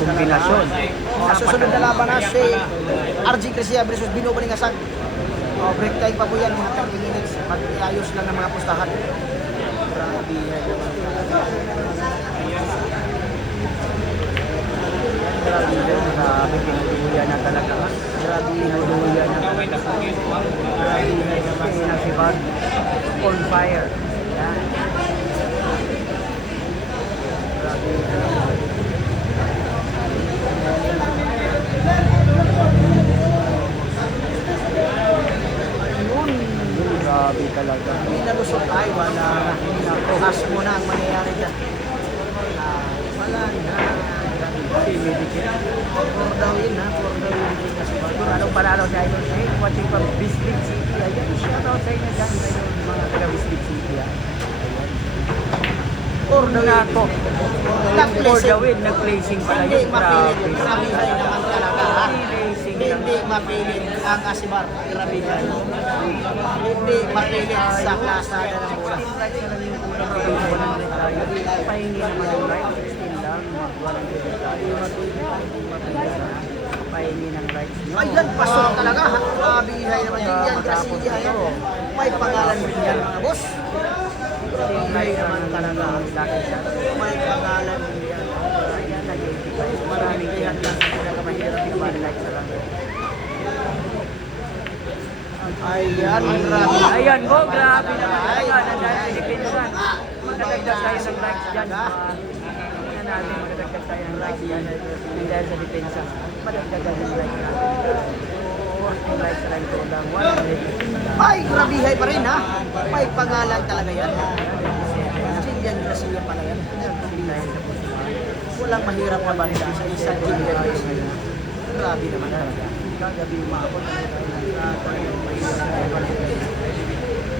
kombinasyon. Sa susunod na laban na si RG Crescia versus Bino Balingasag. Break time pa po yan, mga 30 minutes. Mag-iayos lang ng mga pustahan. Grabe yan. Grabe yun. Grabe, pinagduya na talaga. Grabe, pinagduya na talaga. Grabe, pinagduya na si Bag. On fire. Yan. Grabe. Grabe talaga. Hindi nalusot ay wala. As mo na ang mangyayari dyan. Wala na. For daw yun ha. For daw yun. Siguro anong panalo sa Idol Shake? Watching from Bisbee City. Ayan, shout out sa inyo dyan. Ayun, mga taga Bisbee City. For daw na yun. ako. For the win, nag-placing pala Hindi yun. mapilit. Grabe. Sabihay naman talaga ha. Placing lang. Hindi mapilit ang Asibar. Grabe yan. Hindi mapilit sa kasada ng bola. 16 rights na lang yung kulang. 100 tayo. Pahingi naman yung right. 16 lang. 100 tayo. Pahingi ng rights nyo. Ayan, pasok talaga ha. Mabihay naman yun yan. Kasi yan. May pangalan rin yan mga boss. Mabihay naman talaga. May pangalan rin yan. Ayan, nag-85. Maraming kaya lang talaga mahirap yung ball rights na lang. Ayan, grabe. Ayan po, grabe naman talaga. Nandahil sa depensan. Magdadagdag tayo ng rights dyan. Tingnan natin, magdadagdag tayo ng rights dyan. Nandahil sa depensa. Madagdagan yung rights natin. 14 rights lang ito lang. 100. Ay, grabihay pa rin ha. May pangalan talaga yan. Jillian Garcia pala yan. Walang mahirap na barila sa isang Jillian Garcia. Grabe naman talaga. Kagabi umabot.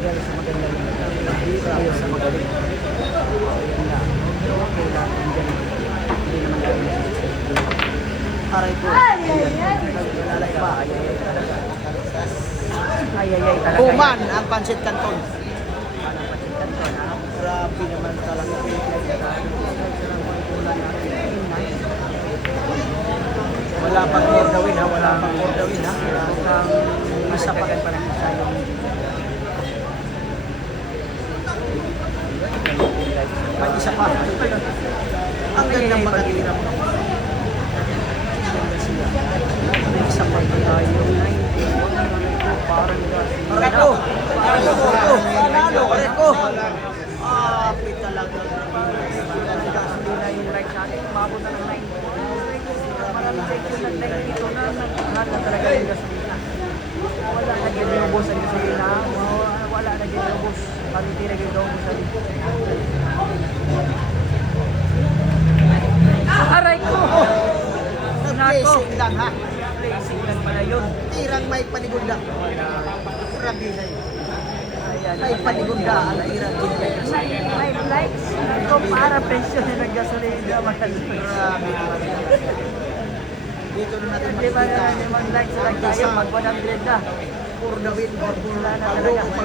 Dahil sa magandang dahil sa magaling. Okay lang. Hindi naman dahil. Aray po. Lalay pa. Ayayay talaga. Kuman ang Pancit Canton. Grabe naman talaga. Wala pang more gawin ha. Wala pang more gawin ha. Isa pa pa lang tayo. May isa pa. Ang gandang pagkakirap mo. May isa pa tayo. Pareko! Pareko! Panalo! Pareko! Api talaga. Hindi na yung right sa atin. Umabot na ng 9. Maraming section ng 9 ito na naghahan na talaga yung gasolina. Wala na ginubos ang gasolina. Wala na ginubos. Pamiti na ginubos sa dito. Aray ko! Nag-placing lang ha. Placing lang pala yun. Tirang may panigunda. Grabihay. Ayan. May panigunda ang tirang Jillian Garcia. May flights. Kung para presyo na ng gasolina. Mahal. Grabe naman. Dito na natin Di ba makikita. na naman like sa tayo pag 100 na. For the win. Wala na talaga. 98.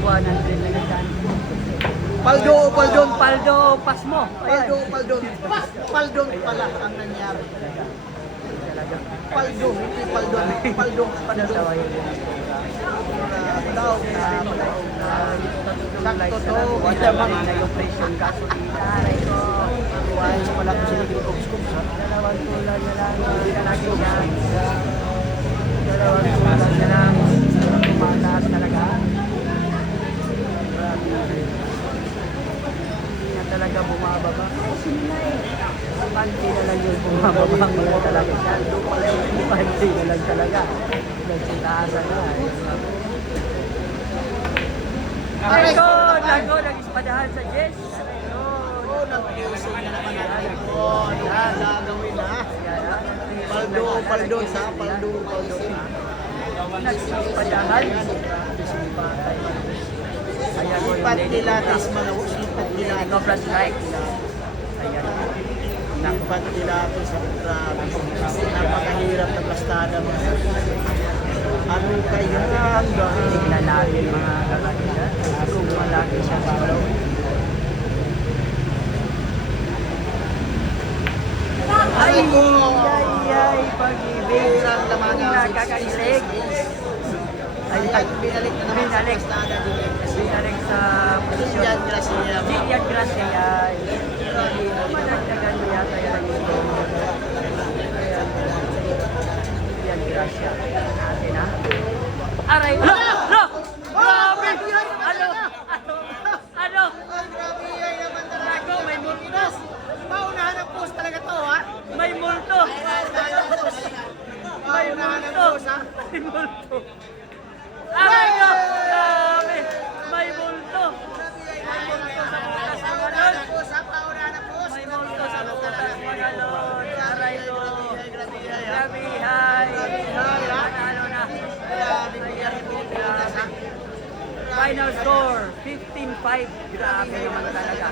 100 na nagdaan. Paldo, Paldon. Paldo, pas mo. Paldo, Paldon. Paldon pala ang nangyari. Paldo, hindi Paldon. Paldo, Paldon. Daw, sakto to. Wala man na yung presyo ng gasolina. Aray ko. Wala pala ko sila kinukubs-kubs. Dalawang tulang na lang. Dalawang tulang na lang. Tumataas talaga. Hindi na talaga bumababa. Panty na lang yung bumababa. Wala talaga. Panty na lang talaga. Nagsitaasan na. Aray ko! Nago! Nag-ispadahan sa Jess. Aray ko! Oh, nag-placing na naman natin. Oh, yan, gagawin ha. Paldo, Paldon ha. Paldo, Paldon ha. Nag-ispadahan. Ayan mo Lipat Pilates mga boss. Lipat No Pilates. plus likes. Ayan. Lipat Pilates. Grabe. Napakahirap na plastada mga boss. Ano kaya ang gawin? Tignan natin mga kapatid. Kung malaki siya sa loob. Ay, pag-ibig. Isang laman ng Nakakailig. Ay, binalik na naman sa Binalik. Pastrana Juventus. Binalik sa posisyon. Yan, Gracia. Gian Gracia. Madagdagan mo yata yan dito. Gian Gracia. Natin ha. Aray! Lo! Lo! Grabe! Ano? Ano? Ang grabe ay naman talaga. Ako, may multo. Paunahan ng post talaga to, ha? May multo. Paunahan ng post. May Paunahan ng multo. post, ha? May multo. Aray ko! Grabe! May multo. May multo sa butas ng Paunahan alon. ng post, ha? Paunahan ng post. May multo sa butas ng alon. Aray ko. Grabe ay, ha? Grabe, hay. Ano na? Grabe ay, Pilipinas, ha? Final score, 15-5. Grabe naman talaga.